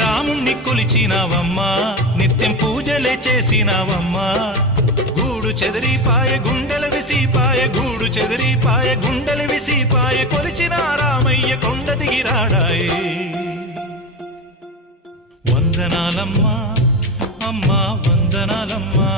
రాముణ్ణి కొలిచినావమ్మా నిత్యం పూజలే చేసినావమ్మా గూడు చెదిరిపాయ గుండెల విసిపాయ గూడు చెదిరిపాయ గుండెల విసిపాయ కొలిచిన రామయ్య కొండ దిగిరాడాయే వందనాలమ్మా అమ్మా వందనాలమ్మా